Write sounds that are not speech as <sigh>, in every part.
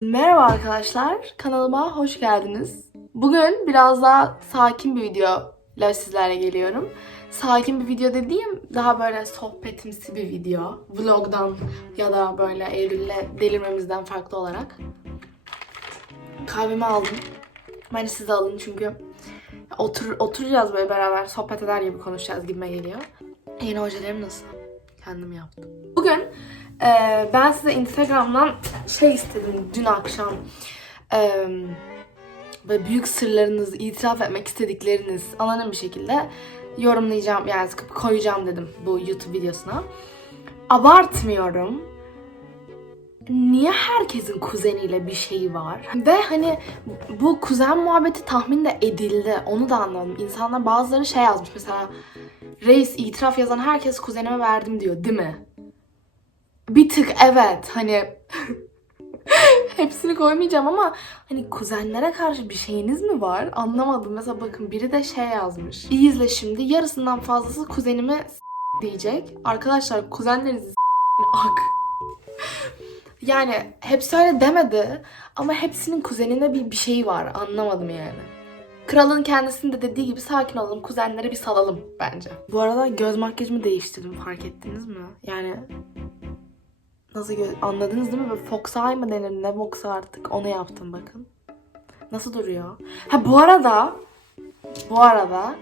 Merhaba arkadaşlar, kanalıma hoş geldiniz. Bugün biraz daha sakin bir video ile sizlerle geliyorum. Sakin bir video dediğim daha böyle sohbetimsi bir video. Vlogdan ya da böyle Eylül'le delirmemizden farklı olarak. Kahvemi aldım. Bence siz de alın çünkü otur, oturacağız böyle beraber sohbet eder gibi konuşacağız gibime geliyor. Yeni hocelerim nasıl? Kendim yaptım. Bugün ee, ben size Instagram'dan şey istedim dün akşam. Ee, böyle büyük sırlarınızı itiraf etmek istedikleriniz anonim bir şekilde yorumlayacağım yani koyacağım dedim bu YouTube videosuna. Abartmıyorum. Niye herkesin kuzeniyle bir şeyi var? Ve hani bu kuzen muhabbeti tahmin de edildi. Onu da anladım. İnsanlar bazıları şey yazmış mesela Reis itiraf yazan herkes kuzenime verdim diyor değil mi? Bir tık evet hani <laughs> hepsini koymayacağım ama hani kuzenlere karşı bir şeyiniz mi var? Anlamadım. Mesela bakın biri de şey yazmış. İyi izle şimdi. Yarısından fazlası kuzenimi s- diyecek. Arkadaşlar kuzenlerinizi ak. <laughs> Yani hepsi öyle demedi ama hepsinin kuzenine bir, bir şeyi var. Anlamadım yani. Kralın kendisinin de dediği gibi sakin olalım, kuzenleri bir salalım bence. Bu arada göz makyajımı değiştirdim fark ettiniz mi? Yani Nasıl anladınız değil mi? Böyle fox eye mı denir? Ne box artık? Onu yaptım bakın. Nasıl duruyor? Ha bu arada bu arada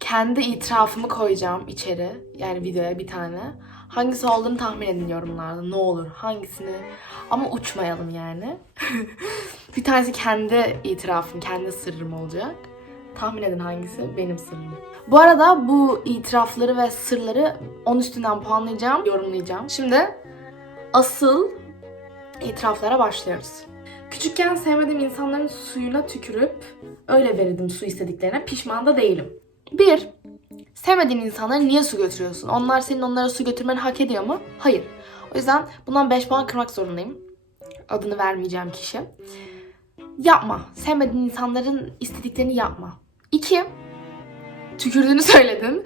kendi itirafımı koyacağım içeri. Yani videoya bir tane. Hangisi olduğunu tahmin edin yorumlarda. Ne olur hangisini. Ama uçmayalım yani. <laughs> bir tanesi kendi itirafım, kendi sırrım olacak. Tahmin edin hangisi benim sırrım. Bu arada bu itirafları ve sırları 10 üstünden puanlayacağım, yorumlayacağım. Şimdi asıl itiraflara başlıyoruz. Küçükken sevmediğim insanların suyuna tükürüp öyle verirdim su istediklerine. Pişman da değilim. Bir, sevmediğin insanlara niye su götürüyorsun? Onlar senin onlara su götürmeni hak ediyor mu? Hayır. O yüzden bundan 5 puan kırmak zorundayım. Adını vermeyeceğim kişi. Yapma. Sevmediğin insanların istediklerini yapma. İki, tükürdüğünü <laughs> söyledin.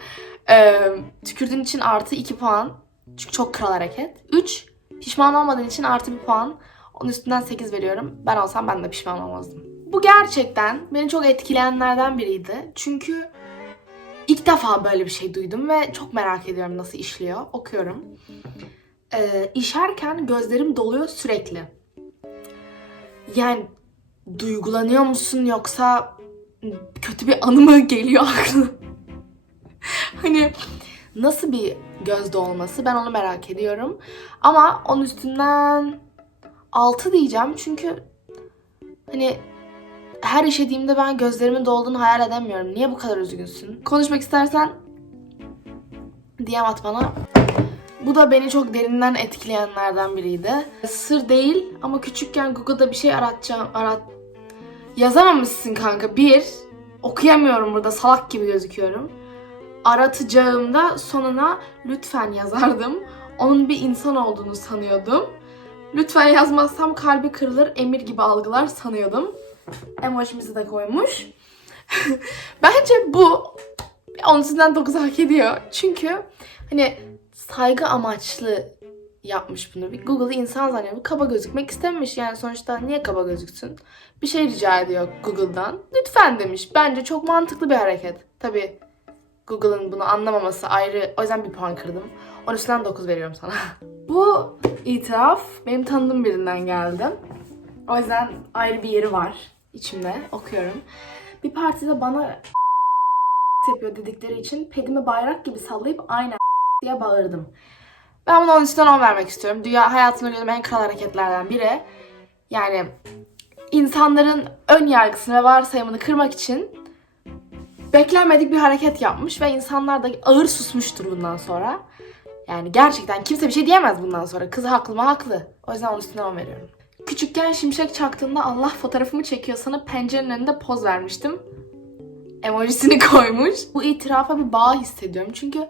Ee, tükürdüğün için artı 2 puan. Çünkü çok kral hareket. 3. Pişman olmadığın için artı bir puan. Onun üstünden 8 veriyorum. Ben olsam ben de pişman olmazdım. Bu gerçekten beni çok etkileyenlerden biriydi. Çünkü ilk defa böyle bir şey duydum ve çok merak ediyorum nasıl işliyor. Okuyorum. Ee, işerken gözlerim doluyor sürekli. Yani duygulanıyor musun yoksa kötü bir anı mı geliyor <laughs> aklına? hani nasıl bir göz dolması ben onu merak ediyorum. Ama onun üstünden 6 diyeceğim çünkü hani her işediğimde ben gözlerimin dolduğunu hayal edemiyorum. Niye bu kadar üzgünsün? Konuşmak istersen DM at bana. Bu da beni çok derinden etkileyenlerden biriydi. Sır değil ama küçükken Google'da bir şey aratacağım. Arat... Yazamamışsın kanka. Bir, okuyamıyorum burada salak gibi gözüküyorum aratacağımda sonuna lütfen yazardım. Onun bir insan olduğunu sanıyordum. Lütfen yazmazsam kalbi kırılır, emir gibi algılar sanıyordum. Emojimizi de koymuş. <laughs> Bence bu 10 üstünden 9 hak ediyor. Çünkü hani saygı amaçlı yapmış bunu. Bir Google'ı insan zannediyor. Kaba gözükmek istememiş. Yani sonuçta niye kaba gözüksün? Bir şey rica ediyor Google'dan. Lütfen demiş. Bence çok mantıklı bir hareket. Tabii Google'ın bunu anlamaması ayrı. O yüzden bir puan kırdım. 10 üstünden 9 veriyorum sana. <laughs> Bu itiraf benim tanıdığım birinden geldi. O yüzden ayrı bir yeri var içimde. Okuyorum. Bir partide bana <laughs> yapıyor dedikleri için pedimi bayrak gibi sallayıp aynen <laughs> diye bağırdım. Ben buna 10 üstünden 10 vermek istiyorum. Dünya hayatımda gördüğüm en kral hareketlerden biri. Yani insanların ön yargısını ve varsayımını kırmak için beklenmedik bir hareket yapmış ve insanlar da ağır susmuştur bundan sonra. Yani gerçekten kimse bir şey diyemez bundan sonra. Kız haklı mı haklı. O yüzden onun üstüne on veriyorum. Küçükken şimşek çaktığında Allah fotoğrafımı çekiyor sana pencerenin önünde poz vermiştim. Emojisini <laughs> koymuş. Bu itirafa bir bağ hissediyorum. Çünkü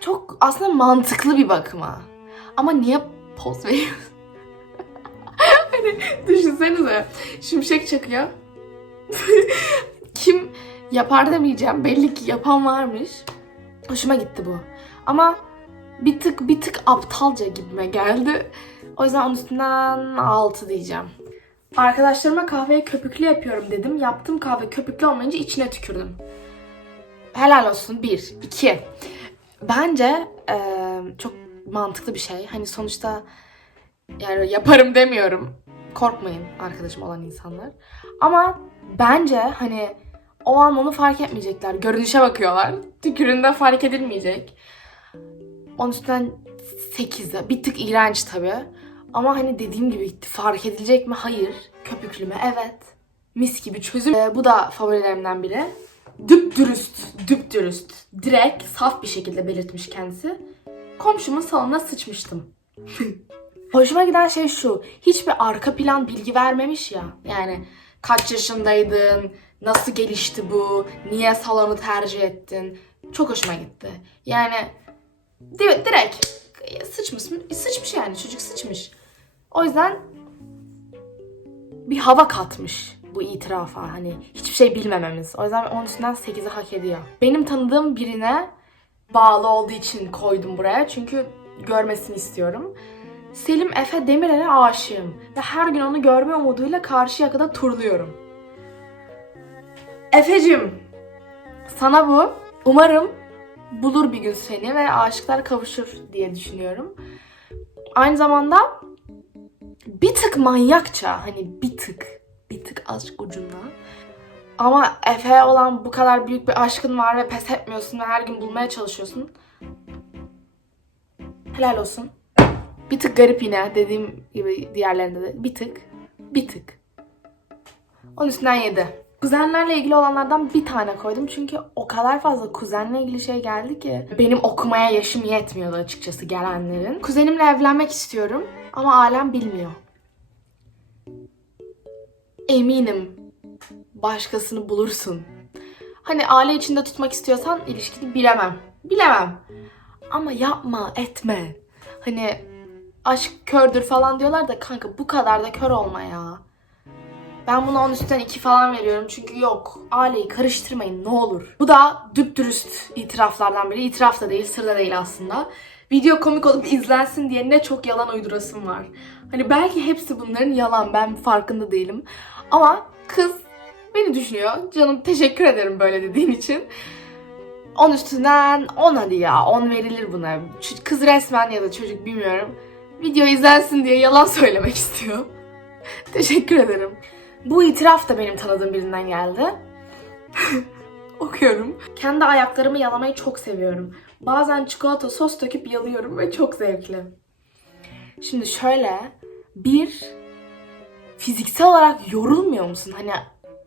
çok aslında mantıklı bir bakıma. Ama niye poz veriyorsun? <laughs> hani düşünsenize. Şimşek çakıyor. <laughs> Kim yapar demeyeceğim. Belli ki yapan varmış. Hoşuma gitti bu. Ama bir tık bir tık aptalca gibime geldi. O yüzden onun üstünden 6 diyeceğim. Arkadaşlarıma kahveyi köpüklü yapıyorum dedim. Yaptığım kahve köpüklü olmayınca içine tükürdüm. Helal olsun. Bir. iki. Bence eee, çok mantıklı bir şey. Hani sonuçta yani yaparım demiyorum. Korkmayın arkadaşım olan insanlar. Ama bence hani o an onu fark etmeyecekler. Görünüşe bakıyorlar. Tüküründe fark edilmeyecek. Onun üstünden 8'de. Bir tık iğrenç tabii. Ama hani dediğim gibi fark edilecek mi? Hayır. Köpüklü mü? Evet. Mis gibi çözüm. Ee, bu da favorilerimden biri. Düp dürüst, düp dürüst. Direkt saf bir şekilde belirtmiş kendisi. Komşumun salonuna sıçmıştım. <laughs> Hoşuma giden şey şu. Hiçbir arka plan bilgi vermemiş ya. Yani kaç yaşındaydın, nasıl gelişti bu, niye salonu tercih ettin. Çok hoşuma gitti. Yani di- direkt sıçmış, sıçmış yani çocuk sıçmış. O yüzden bir hava katmış bu itirafa. Hani hiçbir şey bilmememiz. O yüzden onun üstünden 8'i hak ediyor. Benim tanıdığım birine bağlı olduğu için koydum buraya. Çünkü görmesini istiyorum. Selim Efe Demirel'e aşığım. Ve her gün onu görme umuduyla karşı yakada turluyorum. Efe'cim, sana bu. Umarım bulur bir gün seni ve aşıklar kavuşur diye düşünüyorum. Aynı zamanda bir tık manyakça hani bir tık bir tık azıcık ucunda. Ama Efe olan bu kadar büyük bir aşkın var ve pes etmiyorsun ve her gün bulmaya çalışıyorsun. Helal olsun. Bir tık garip yine dediğim gibi diğerlerinde de. Bir tık. Bir tık. Onun üstünden 7. Kuzenlerle ilgili olanlardan bir tane koydum. Çünkü o kadar fazla kuzenle ilgili şey geldi ki. Benim okumaya yaşım yetmiyordu açıkçası gelenlerin. Kuzenimle evlenmek istiyorum. Ama alem bilmiyor. Eminim başkasını bulursun. Hani aile içinde tutmak istiyorsan ilişkini bilemem. Bilemem. Ama yapma, etme. Hani aşk kördür falan diyorlar da kanka bu kadar da kör olma ya. Ben buna 10 üstten 2 falan veriyorum çünkü yok. Aileyi karıştırmayın ne olur. Bu da düpdürüst itiraflardan biri. İtiraf da değil, sır da değil aslında. Video komik olup izlensin diye ne çok yalan uydurasım var. Hani belki hepsi bunların yalan ben farkında değilim. Ama kız beni düşünüyor. Canım teşekkür ederim böyle dediğin için. 10 üstünden 10 hadi ya. 10 verilir buna. Kız resmen ya da çocuk bilmiyorum. Video izlensin diye yalan söylemek <laughs> istiyor. Teşekkür ederim. Bu itiraf da benim tanıdığım birinden geldi. <laughs> Okuyorum. Kendi ayaklarımı yalamayı çok seviyorum. Bazen çikolata sos döküp yalıyorum ve çok zevkli. Şimdi şöyle bir fiziksel olarak yorulmuyor musun? Hani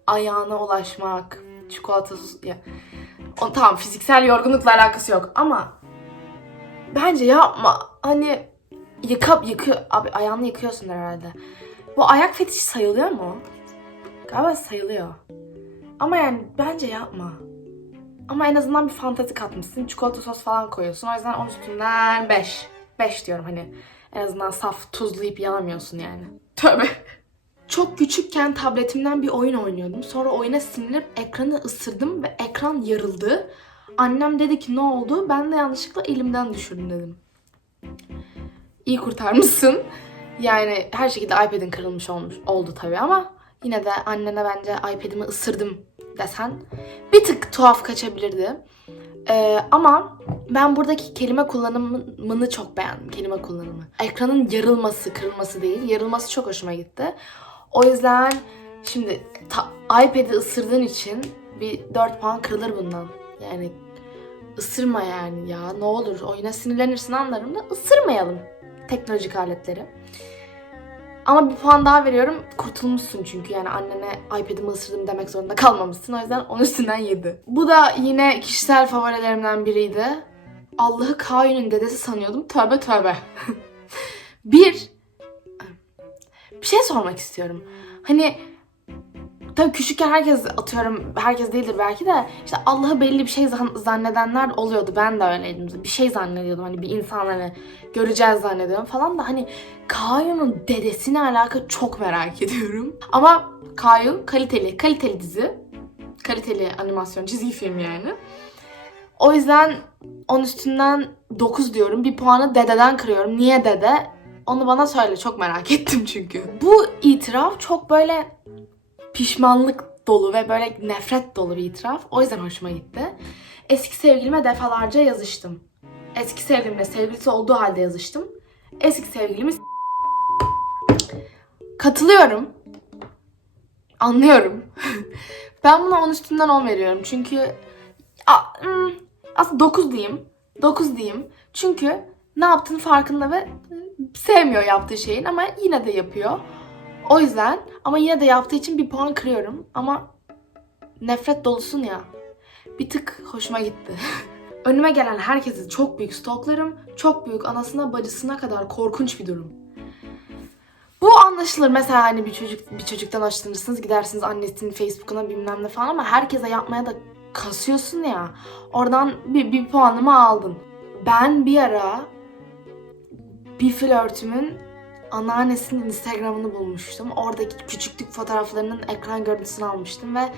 ayağına ulaşmak, çikolata sos ya. O, tamam fiziksel yorgunlukla alakası yok ama bence yapma. Hani yıkap yıkıyor abi ayağını yıkıyorsun herhalde. Bu ayak fetişi sayılıyor mu? Galiba sayılıyor. Ama yani bence yapma. Ama en azından bir fantezi katmışsın. Çikolata sos falan koyuyorsun. O yüzden 10 üstünden 5. 5 diyorum hani. En azından saf tuzlayıp yalamıyorsun yani. Tövbe. Çok küçükken tabletimden bir oyun oynuyordum. Sonra oyuna sinirlenip ekranı ısırdım ve ekran yarıldı. Annem dedi ki ne oldu? Ben de yanlışlıkla elimden düşürdüm dedim. İyi kurtarmışsın. Yani her şekilde iPad'in kırılmış olmuş oldu tabii ama yine de annene bence iPad'imi ısırdım desen bir tık tuhaf kaçabilirdi. Ee, ama ben buradaki kelime kullanımını çok beğendim. Kelime kullanımı. Ekranın yarılması, kırılması değil. Yarılması çok hoşuma gitti. O yüzden şimdi iPad'i ısırdığın için bir 4 puan kırılır bundan. Yani ısırma yani ya ne olur. Oyuna sinirlenirsin anlarım da ısırmayalım teknolojik aletleri. Ama bir puan daha veriyorum. Kurtulmuşsun çünkü yani annene iPad'imi ısırdım demek zorunda kalmamışsın. O yüzden onun üstünden 7. Bu da yine kişisel favorilerimden biriydi. Allah'ı Kayun'un dedesi sanıyordum. Tövbe tövbe. <laughs> bir, bir şey sormak istiyorum. Hani tabii küçükken herkes atıyorum herkes değildir belki de işte Allah'ı belli bir şey zan- zannedenler oluyordu. Ben de öyleydim. Bir şey zannediyordum hani bir insanları göreceğiz zannediyorum falan da hani Kayu'nun dedesine alaka çok merak <laughs> ediyorum. Ama Kayu kaliteli, kaliteli dizi. Kaliteli animasyon, çizgi film yani. O yüzden 10 üstünden 9 diyorum. Bir puanı dededen kırıyorum. Niye dede? Onu bana söyle çok merak <laughs> ettim çünkü. Bu itiraf çok böyle pişmanlık dolu ve böyle nefret dolu bir itiraf. O yüzden hoşuma gitti. Eski sevgilime defalarca yazıştım. Eski sevgilimle sevgilisi olduğu halde yazıştım. Eski sevgilimi s- Katılıyorum. Anlıyorum. <laughs> ben buna 10 üstünden 10 veriyorum. Çünkü A- hmm, aslında 9 diyeyim. 9 diyeyim. Çünkü ne yaptığını farkında ve sevmiyor yaptığı şeyin ama yine de yapıyor. O yüzden ama yine de yaptığı için bir puan kırıyorum. Ama nefret dolusun ya. Bir tık hoşuma gitti. <laughs> Önüme gelen herkesi çok büyük stalklarım. Çok büyük anasına bacısına kadar korkunç bir durum. Bu anlaşılır. Mesela hani bir çocuk bir çocuktan hoşlanırsınız gidersiniz annesinin Facebook'una bilmem ne falan ama herkese yapmaya da kasıyorsun ya. Oradan bir, bir puanımı aldın. Ben bir ara bir flörtümün anneannesinin Instagram'ını bulmuştum. Oradaki küçüklük fotoğraflarının ekran görüntüsünü almıştım ve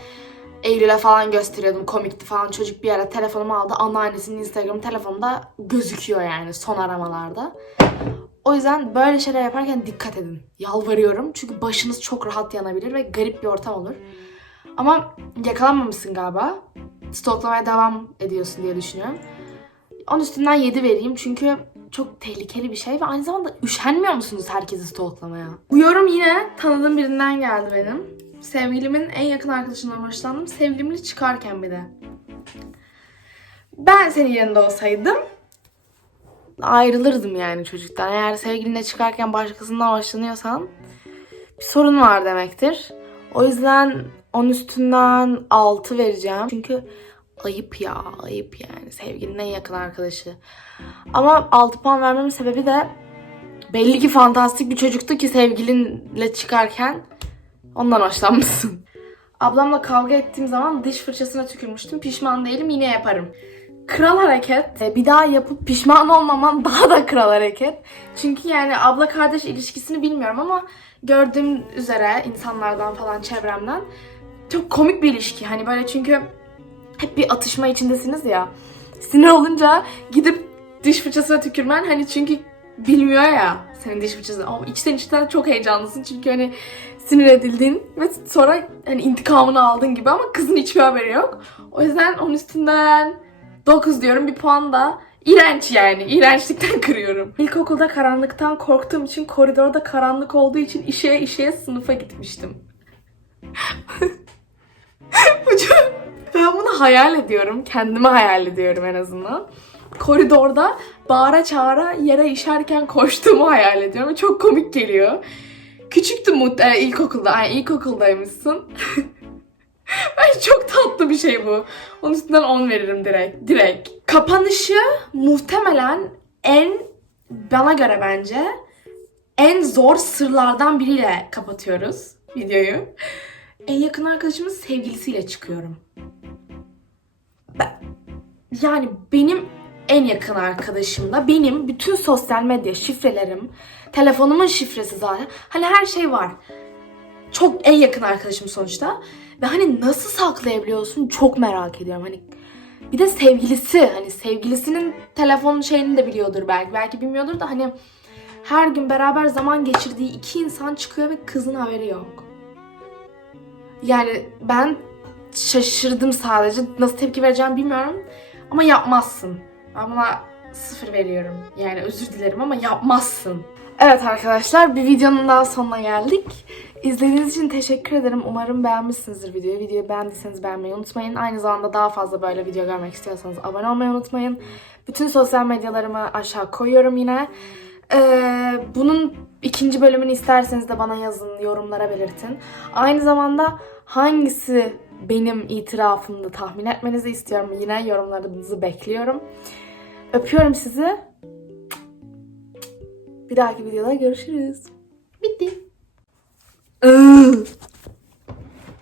Eylül'e falan gösteriyordum. Komikti falan. Çocuk bir ara telefonumu aldı. Anneannesinin Instagram telefonunda gözüküyor yani son aramalarda. O yüzden böyle şeyler yaparken dikkat edin. Yalvarıyorum. Çünkü başınız çok rahat yanabilir ve garip bir ortam olur. Ama yakalanmamışsın galiba. Stalklamaya devam ediyorsun diye düşünüyorum. Onun üstünden 7 vereyim çünkü çok tehlikeli bir şey ve aynı zamanda üşenmiyor musunuz herkesi stalklamaya? Bu yorum yine tanıdığım birinden geldi benim. Sevgilimin en yakın arkadaşından hoşlandım. Sevgilimle çıkarken bir de. Ben senin yerinde olsaydım ayrılırdım yani çocuktan. Eğer sevgilinle çıkarken başkasından hoşlanıyorsan bir sorun var demektir. O yüzden 10 üstünden 6 vereceğim. Çünkü ayıp ya, ayıp yani. Sevgilinin en yakın arkadaşı. Ama 6 puan vermemin sebebi de belli ki fantastik bir çocuktu ki sevgilinle çıkarken ondan hoşlanmışsın. Ablamla kavga ettiğim zaman diş fırçasına tükürmüştüm. Pişman değilim yine yaparım. Kral hareket. E, Bir daha yapıp pişman olmaman daha da kral hareket. Çünkü yani abla kardeş ilişkisini bilmiyorum ama gördüğüm üzere insanlardan falan çevremden çok komik bir ilişki. Hani böyle çünkü hep bir atışma içindesiniz ya. Sinir olunca gidip diş fırçasına tükürmen hani çünkü bilmiyor ya senin diş fırçası. Ama içten içten çok heyecanlısın çünkü hani sinir edildin ve sonra hani intikamını aldın gibi ama kızın hiçbir haberi yok. O yüzden onun üstünden 9 diyorum bir puan da iğrenç yani. İğrençlikten <laughs> kırıyorum. İlkokulda karanlıktan korktuğum için koridorda karanlık olduğu için işe işe sınıfa gitmiştim. <laughs> Ben bunu hayal ediyorum. Kendimi hayal ediyorum en azından. Koridorda bağıra çağıra yere işerken koştuğumu hayal ediyorum. Çok komik geliyor. Küçüktüm mut e, ilkokulda. Ay ilkokuldaymışsın. <laughs> Ay çok tatlı bir şey bu. Onun üstünden 10 veririm direkt. Direkt. Kapanışı muhtemelen en bana göre bence en zor sırlardan biriyle kapatıyoruz videoyu. En yakın arkadaşımın sevgilisiyle çıkıyorum. Yani benim en yakın arkadaşımla benim bütün sosyal medya şifrelerim, telefonumun şifresi zaten. Hani her şey var. Çok en yakın arkadaşım sonuçta. Ve hani nasıl saklayabiliyorsun çok merak ediyorum. Hani bir de sevgilisi hani sevgilisinin telefon şeyini de biliyordur belki. Belki bilmiyordur da hani her gün beraber zaman geçirdiği iki insan çıkıyor ve kızın haberi yok. Yani ben şaşırdım sadece. Nasıl tepki vereceğimi bilmiyorum. Ama yapmazsın. Ben buna sıfır veriyorum. Yani özür dilerim ama yapmazsın. Evet arkadaşlar bir videonun daha sonuna geldik. İzlediğiniz için teşekkür ederim. Umarım beğenmişsinizdir videoyu. Videoyu beğendiyseniz beğenmeyi unutmayın. Aynı zamanda daha fazla böyle video görmek istiyorsanız abone olmayı unutmayın. Bütün sosyal medyalarımı aşağı koyuyorum yine. Ee, bunun ikinci bölümünü isterseniz de bana yazın, yorumlara belirtin. Aynı zamanda hangisi benim itirafımdı tahmin etmenizi istiyorum. Yine yorumlarınızı bekliyorum. Öpüyorum sizi. Bir dahaki videoda görüşürüz. Bitti.